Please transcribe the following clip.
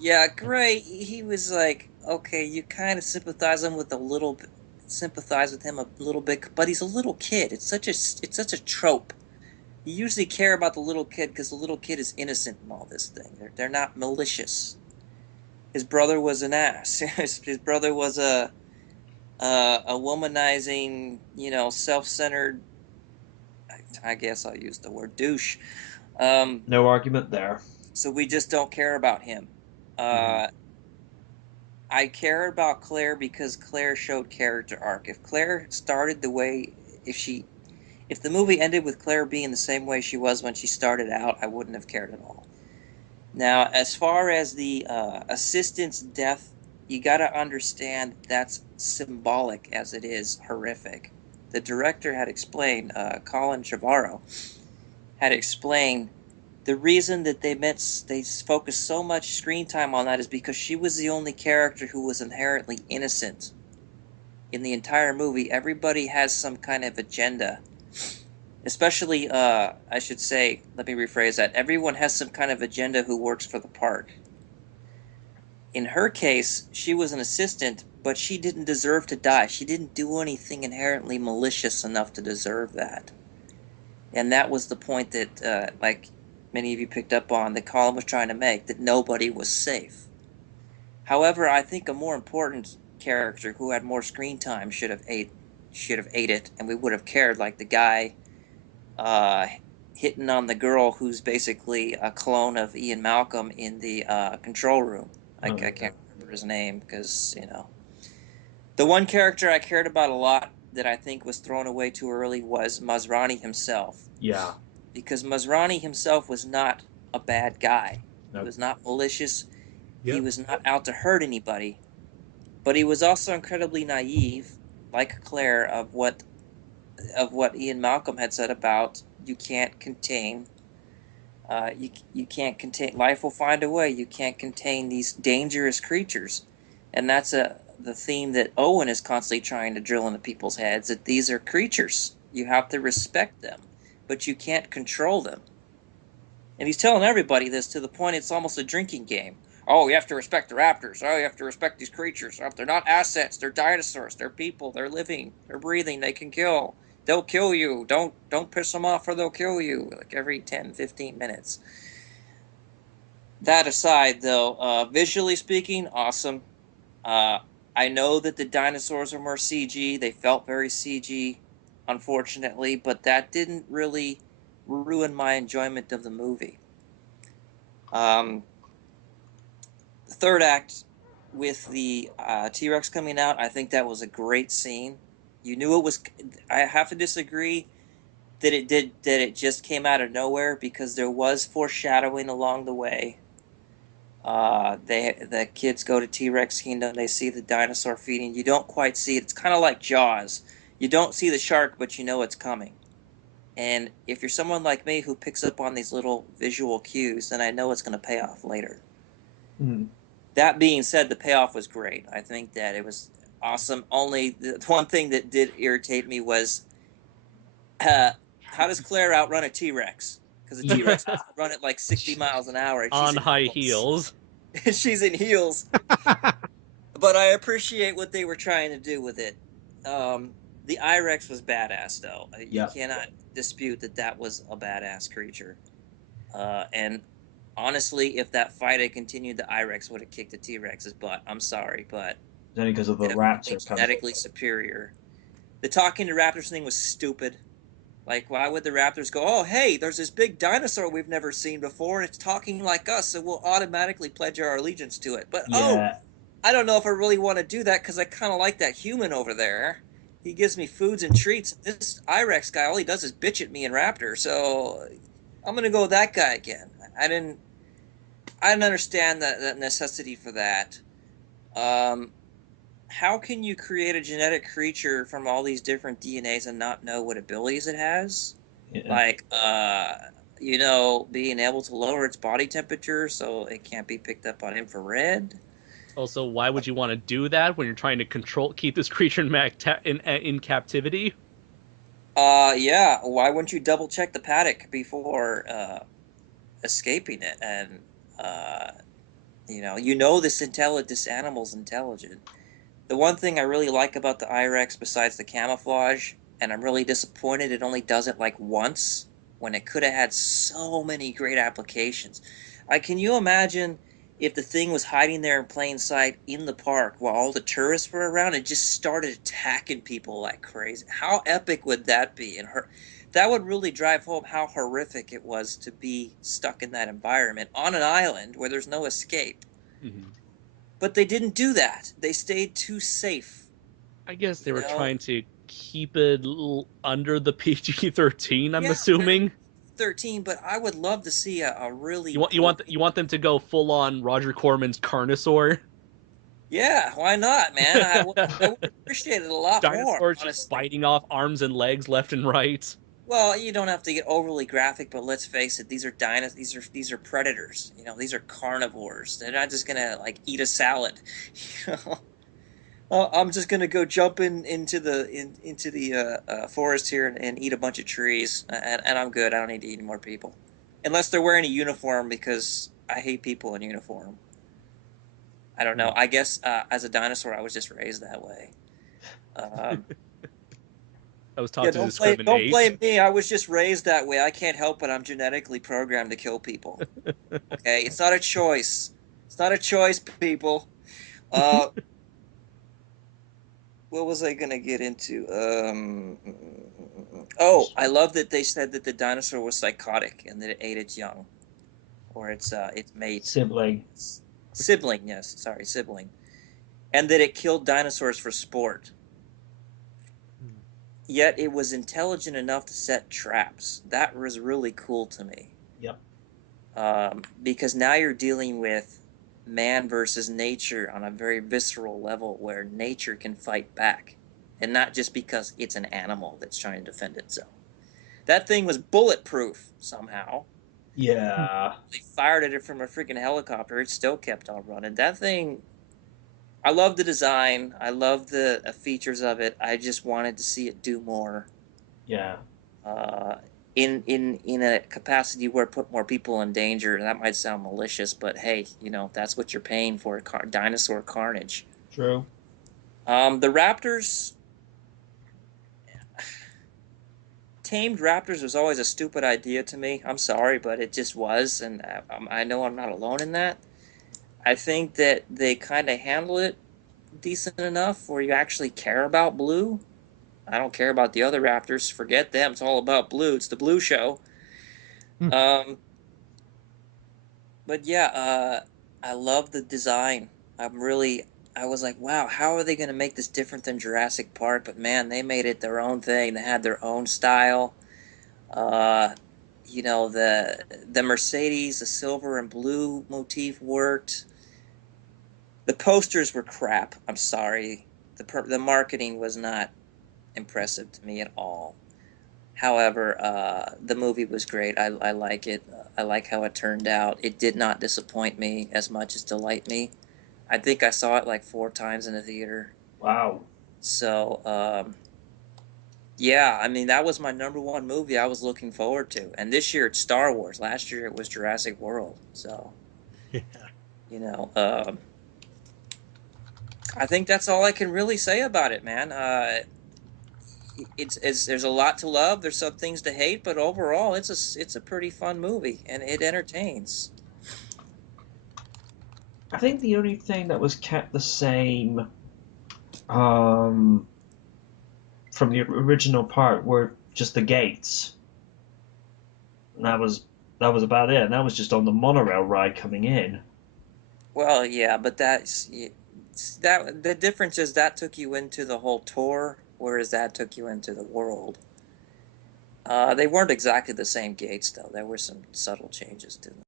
Yeah, Gray, he was like, okay, you kind of sympathize with him a little bit, but he's a little kid. It's such a trope. You usually care about the little kid because the little kid is innocent in all this thing. They're not malicious. His brother was an ass. His brother was a womanizing, self-centered. I guess I'll use the word douche. Um, No argument there. so we just don't care about him. Hmm. Uh, I care about Claire because Claire showed character arc. If Claire started the way, if she, if the movie ended with Claire being the same way she was when she started out, I wouldn't have cared at all. Now, as far as the assistant's death, you got to understand that's symbolic as it is horrific. The director had explained, Colin Trevorrow had explained the reason that they focused so much screen time on that is because she was the only character who was inherently innocent in the entire movie. Everybody has some kind of agenda, especially I should say, let me rephrase that, everyone has some kind of agenda who works for the park. In her case, she was an assistant, but she didn't deserve to die. She didn't do anything inherently malicious enough to deserve that. And that was the point that, like many of you picked up on, that Colin was trying to make, that nobody was safe. However, I think a more important character who had more screen time should have ate it, and we would have cared, like the guy uh, hitting on the girl who's basically a clone of Ian Malcolm in the control room. Oh, I yeah. can't remember his name because the one character I cared about a lot that I think was thrown away too early was Masrani himself, Yeah. because Masrani himself was not a bad guy. He No. was not malicious. He Yep. was not out to hurt anybody, but he was also incredibly naive, like Claire, of what Ian Malcolm had said about you can't contain. You can't contain. Life will find a way. You can't contain these dangerous creatures, and that's the theme that Owen is constantly trying to drill into people's heads. That these are creatures. You have to respect them, but you can't control them. And he's telling everybody this to the point it's almost a drinking game. Oh, you have to respect the raptors. Oh, you have to respect these creatures. Oh, they're not assets. They're dinosaurs. They're people. They're living. They're breathing. They can kill. They'll kill you. Don't piss them off or they'll kill you. Like every 10, 15 minutes. That aside, though, visually speaking, awesome. Uh, I know that the dinosaurs are more CG. They felt very CG, unfortunately, but that didn't really ruin my enjoyment of the movie. Um, the third act with the T Rex coming out, I think that was a great scene. You knew it was. I have to disagree that it just came out of nowhere because there was foreshadowing along the way. The kids go to T Rex Kingdom. They see the dinosaur feeding. You don't quite see it. It's kind of like Jaws. You don't see the shark, but you know it's coming. And if you're someone like me who picks up on these little visual cues, then I know it's going to pay off later. Mm. That being said, the payoff was great. I think that it was awesome. Only the one thing that did irritate me was uh, how does Claire outrun a T Rex? Because a T Rex Yeah. run at like 60 miles an hour, and she's On in high heels. heels. She's in heels. But I appreciate what they were trying to do with it. Um, the Irex was badass, though. You Yeah. cannot dispute that that was a badass creature. And honestly, if that fight had continued, the Irex would have kicked the T Rex's butt. I'm sorry, but It's only because of the definitely raptor coming. genetically superior. The talking to raptors thing was stupid. Like, why would the raptors go, oh, hey, there's this big dinosaur we've never seen before, and it's talking like us, so we'll automatically pledge our allegiance to it. But, oh, Yeah. I don't know if I really want to do that because I kind of like that human over there. He gives me foods and treats. This Irex guy, all he does is bitch at me and Raptor, so I'm gonna go with that guy again. I didn't, I didn't understand that necessity for that. Um, how can you create a genetic creature from all these different DNAs and not know what abilities it has? Yeah. Like, being able to lower its body temperature so it can't be picked up on infrared. Also, why would you want to do that when you're trying to keep this creature in captivity? Yeah. Why wouldn't you double check the paddock before escaping it? And uh, This animal's intelligent. The one thing I really like about the IREX, besides the camouflage, and I'm really disappointed it only does it like once, when it could have had so many great applications. Can you imagine if the thing was hiding there in plain sight in the park while all the tourists were around and just started attacking people like crazy? How epic would that be? That would really drive home how horrific it was to be stuck in that environment on an island where there's no escape. Mhm. But they didn't do that. They stayed too safe. I guess they You were know? trying to keep it under the PG-13. I'm Yeah, assuming 13, but I would love to see a really you want them to go full on Roger Corman's Carnosaur. Yeah, why not, man? I would appreciate it a lot more, Dinosaurs just honestly. biting off arms and legs left and right. Well, you don't have to get overly graphic, but let's face it, these are these are predators. These are carnivores. They're not just gonna like eat a salad. You know? I'm just gonna go jump into the forest here and eat a bunch of trees, and I'm good. I don't need to eat any more people, unless they're wearing a uniform, because I hate people in uniform. I don't know. I guess as a dinosaur, I was just raised that way. Um, I was yeah, taught to don't discriminate. blame me. I was just raised that way. I can't help it. I'm genetically programmed to kill people. Okay, it's not a choice. It's not a choice, people. Uh, what was I gonna get into? Oh, I love that they said that the dinosaur was psychotic and that it ate its young, or its mate, Sibling. sibling. Yes, sorry, sibling, and that it killed dinosaurs for sport. Yet it was intelligent enough to set traps. That was really cool to me. Yep. Because now you're dealing with man versus nature on a very visceral level, where nature can fight back, and not just because it's an animal that's trying to defend itself. That thing was bulletproof somehow. Yeah. They fired at it from a freaking helicopter. It still kept on running. That thing, I love the design. I love the features of it. I just wanted to see it do more. Yeah. Uh, in a capacity where it put more people in danger. That might sound malicious, but hey, that's what you're paying for: dinosaur carnage. True. The raptors, tamed raptors was always a stupid idea to me. I'm sorry, but it just was, and I know I'm not alone in that. I think that they kind of handle it decent enough where you actually care about Blue. I don't care about the other raptors. Forget them. It's all about Blue. It's the Blue show. Um, but yeah, I love the design. I was like, wow, how are they going to make this different than Jurassic Park? But man, they made it their own thing. They had their own style. Uh, the Mercedes, the silver and blue motif worked. The posters were crap. I'm sorry. The marketing was not impressive to me at all. However, the movie was great. I like it. I like how it turned out. It did not disappoint me as much as delight me. I think I saw it like 4 times in the theater. Wow. So, yeah, I mean, that was my number one movie I was looking forward to. And this year it's Star Wars. Last year it was Jurassic World. So, Yeah. you know, I think that's all I can really say about it, man. It's there's a lot to love. There's some things to hate, but overall, it's a pretty fun movie and it entertains. I think the only thing that was kept the same um, from the original part were just the gates. And that was about it. And that was just on the monorail ride coming in. Well, yeah, but that the difference is that took you into the whole tour, whereas that took you into the world. They weren't exactly the same gates, though. There were some subtle changes to them.